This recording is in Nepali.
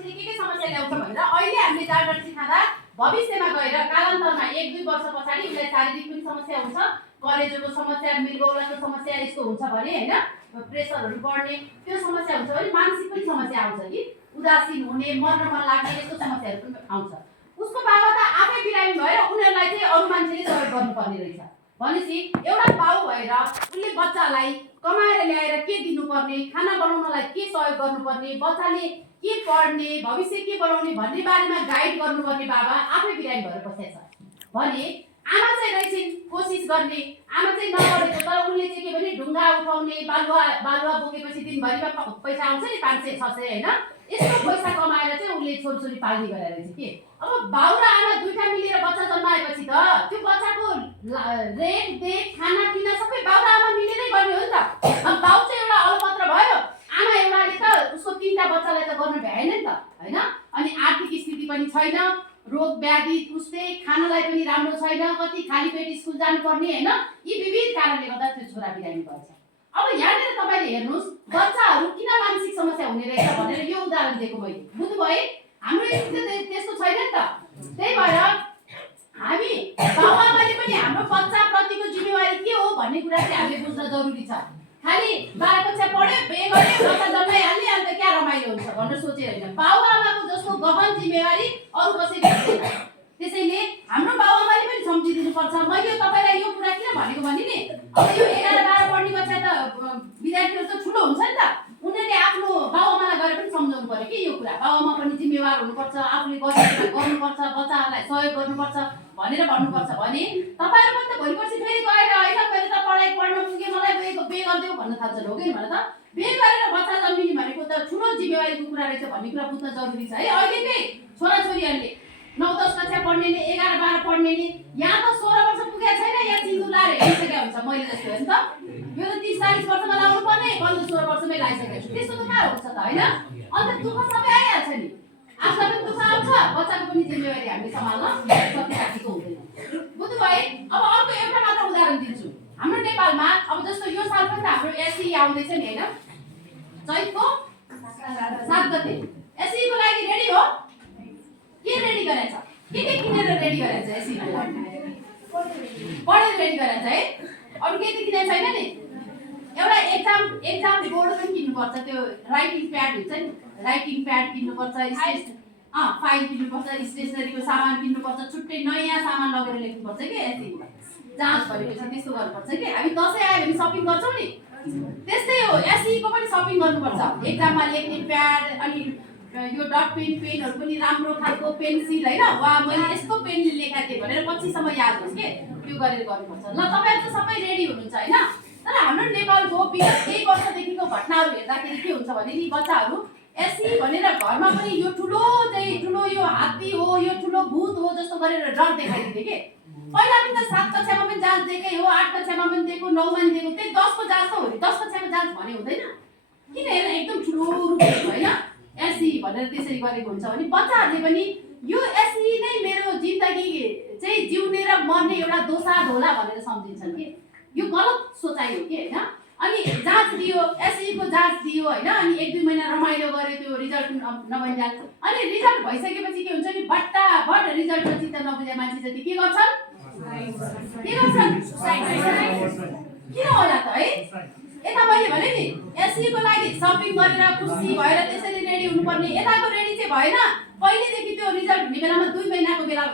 के समस्या ल्याउँछ भनेर अहिले हामीले चार्टर सिकाउँदा भविष्यमा गएर कालान्तरमा 1-2 वर्ष पछाडि उसलाई शारीरिक पनि समस्या हुन्छ, कलेजोको समस्या, मृगौलाको समस्या यस्तो हुन्छ भने हैन, प्रेसरहरू बढ्ने त्यो समस्या हुन्छ भने मानसिक पनि समस्या आउँछ कि उदासीन हुने, मर्न मन लाग्ने यस्तो समस्याहरू पनि आउँछ। उसको बाबा त आफै बिरामी भएर उनीहरूलाई चाहिँ अरु मान्छेले सहयोग गर्नुपर्ने रहेछ। भनेपछि एउटा बाउ भएर उनले बच्चालाई कमाएर ल्याएर के दिनुपर्ने, खाना बनाउनलाई के सहयोग गर्नुपर्ने, बच्चाले के पढ्ने, भविष्य के बनाउने भन्ने बारेमा गाइड गर्नुपर्ने बाबा आफै बिरामी भएर बसेछ भने आमा चाहिँ रहेछिन् कोसिस गर्ने, आमा चाहिँ नगरेको तर उनले चाहिँ के भने ढुङ्गा उठाउने, बालुवा बोकेपछि दिनभरिमा पैसा आउँछ नि 500-600 हैन, यस्तो पैसा कमाएर चाहिँ उनले छोरीछोरी पाल्ने गरेर रहेछ के। अब बाउ र आमा दुईटा मिलेर बच्चा जन्माएपछि त त्यो बच्चाको रेख देख खानापिना सबै बाउ र आमा मिलेरै गर्ने हो नि त। अब बाउ चाहिँ एउटा अलपत्र भयो, आमा एउटाले त उसको 3टा बच्चालाई त गर्न भ्याएन नि त हैन। अनि आर्थिक स्थिति पनि छैन, रोग व्याधि पुस्ते, खानालाई पनि राम्रो छैन, कति खाली पेट स्कुल जानुपर्ने हैन, यी विविध कारणले गर्दा त्यो छोरा बिरामी भएछ। अब यहाँनिर तपाईले हेर्नुस् बच्चाहरू किन मानसिक समस्या हुने रहेछ भनेर यो उदाहरण दिएको मैले, बुझ्नुभयो? हाम्रो स्थिति त्यस्तो छैन नि त। त्यही भएर हामी बाबुआमाले पनि हाम्रो बच्चाप्रतिको जिम्मेवारी के हो भन्ने कुरा चाहिँ हामीले बुझ्न जरुरी छ। खाली 12 कक्षा पढ्यो, बिहे गर्यो, बच्चा जन्माइहाल्ने अनि त क्या रमाइलो हुन्छ भनेर सोचेर हैन। बाबुआमाको जस्तो गहन जिम्मेवारी अरु कसैले हुँदैन। त्यसैले हाम्रो बाबुआमाले पनि सम्झिदिनु पर्छ। मैले तपाईलाई यो कुरा किन भनेको भने नि, अब यो 11-12 पढ्ने कक्षा त विद्यार्थीहरु त ठुलो हुन्छ नि त, उनीहरुले आफ्नो बाबुआमालाई गएर पनि सम्झाउनु पर्यो के यो कुरा। बाबुआमा पनि जिम्मेवार हुनुपर्छ, आफूले गरेको गर्नुपर्छ, बच्चाहरूलाई सहयोग गर्नुपर्छ भनेर भन्नुपर्छ भने तपाईहरु पनि त भोलिपर्सि फेरि गएर हैन मैले त पढाइ पढ्न पुगे मलाई बिहे गर्दियौ भन्न थाल्छ हो कि भने त बिहे गरेर बच्चा जन्मिने भनेको त ठुलो जिम्मेवारीको कुरा रहेछ भन्ने कुरा बुझ्न जरुरी छ है। अहिलेकै छोराछोरीहरुले 9-10 कक्षा पढ्नेले 11-12 पढ्नेले यहाँ त 16 वर्ष पुगेको छैन, यहाँ सिन्दुर लाएर हिँडिसकेका हुन्छ मैले जस्तो हेर्नु त। यो त 30-40 वर्षमा लाउनु पर्ने 15-16 वर्षमै लागिसकेको छ, त्यस्तो त कहाँ हुन्छ त हैन। अन्त दुःख सबै आइहाल्छ नि, आफूलाई पनि दुःख आउँछ, बच्चाको पनि जिम्मेवारी हामीले सम्हाल्न सकिराखेको हुँदैन। बुझ्नुभयो? अब अर्को एउटा मात्र उदाहरण दिन्छु। हाम्रो नेपालमा अब जस्तो यो साल पनि त हाम्रो एसई आउँदैछ नि हैन, चैतको 7 गते एसई को लागि रेडी हो? के रेडी गरेछ? के किनेर रेडी गरेछ एसई को लागि? पढेर रेडी गरेछ है। अरु के किने छैन नि। एउटा एक्जाम बोर्ड पनि किन्नुपर्छ, त्यो राइटिङ प्याड हुन्छ नि, राइटिङ प्याड किन्नुपर्छ, फाइल किन्नुपर्छ, स्टेशनरीको सामान किन्नुपर्छ, छुट्टै नयाँ सामान लगेर लेख्नुपर्छ के एसई को जाँच भएपछि त्यस्तो गर्नुपर्छ के। हामी दशैं आयो भने शपिङ गर्छौं नि, त्यस्तै हो एसई को पनि शपिङ गर्नुपर्छ। एक्जाममा लेख्ने प्याड अनि यो डट पेनहरु पनि राम्रो खालको पेन्सिल हैन, वा मैले यस्तो पेनले लेखा थिए भनेर पछिसम्म याद होस् के, त्यो गरेर गर्नुपर्छ। ल तपाईहरु त सबै रेडी हुनुहुन्छ हैन, तर हाम्रो नेपालको विगत केही वर्षदेखिको घटनाहरु हेर्दाखेरि के हुन्छ भने नि बच्चाहरु एसई भनेर घरमा पनि यो ठुलो यो हात्ती हो, यो ठुलो भूत हो जस्तो गरेर डर देखाइदिथे के। पहिला पनि त 7 कक्षामा पनि जाँच दिएकै हो, 8 कक्षामा पनि दिएको, 9 मा पनि दिएको, त्यही 10 को जाँच त हो नि, 10 कक्षाको जाँच भने हुँदैन किन? हेर्न एकदम ठुलो रूप हैन एसई भनेर त्यसरी गरेको हुन्छ भने बच्चाहरुले पनि यो एसई नै मेरो जिन्दगी चाहिँ जिउने र मर्ने एउटा दोसाध होला भनेर सम्झिन्छन् के। यो गलत सोचाइ हो के हैन। अनि जाँच दियो, एसई को जाँच दियो हैन, अनि 1-2 महिना रमाइलो गरे, त्यो रिजल्ट नबनिजाल, अनि रिजल्ट भइसकेपछि के हुन्छ नि बट्टाबट रिजल्ट चित्त नबुझे मान्छे जति के गर्छन्? किन होला त है? यता मैले भने नि एसई को लागि शपिङ गरेर खुसी भएर त्यसरी रेडी हुनुपर्ने, यताको रेडी चाहिँ भएन। पहिलेदेखि त्यो रिजल्ट हुने बेलामा 2 महिनाको बेला